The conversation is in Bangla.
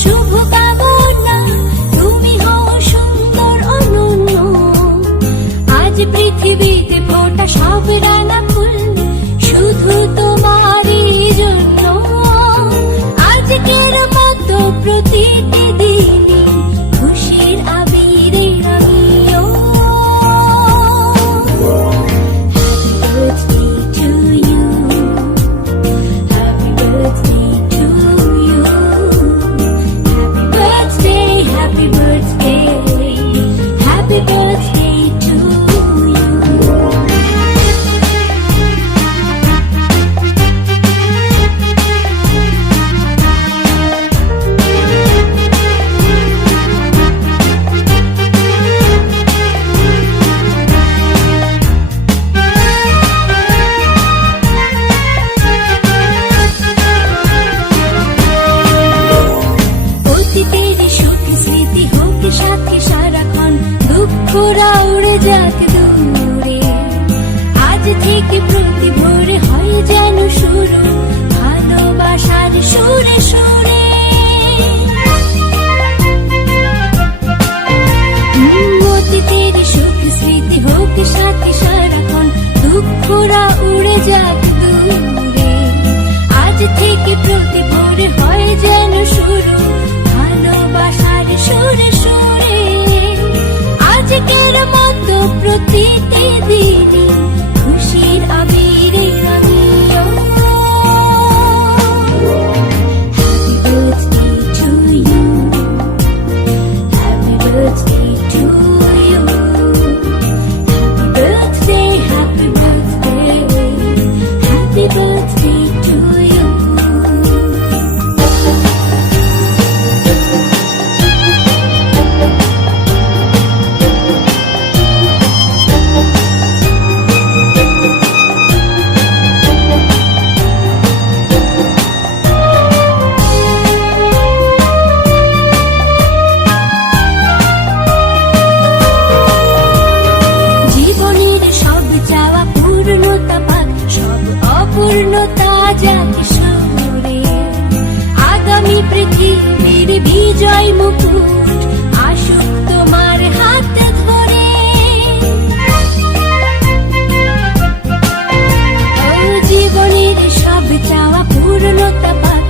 শুভ সুন্দর অনন্য। আজ পৃথিবীতে সব রানা ফুল শুধু তোমারই জন্য। আজকের মতো Yeah. মুকুট আসুক তোমার হাতে ধরে। জীবনের পূর্ণতা পাক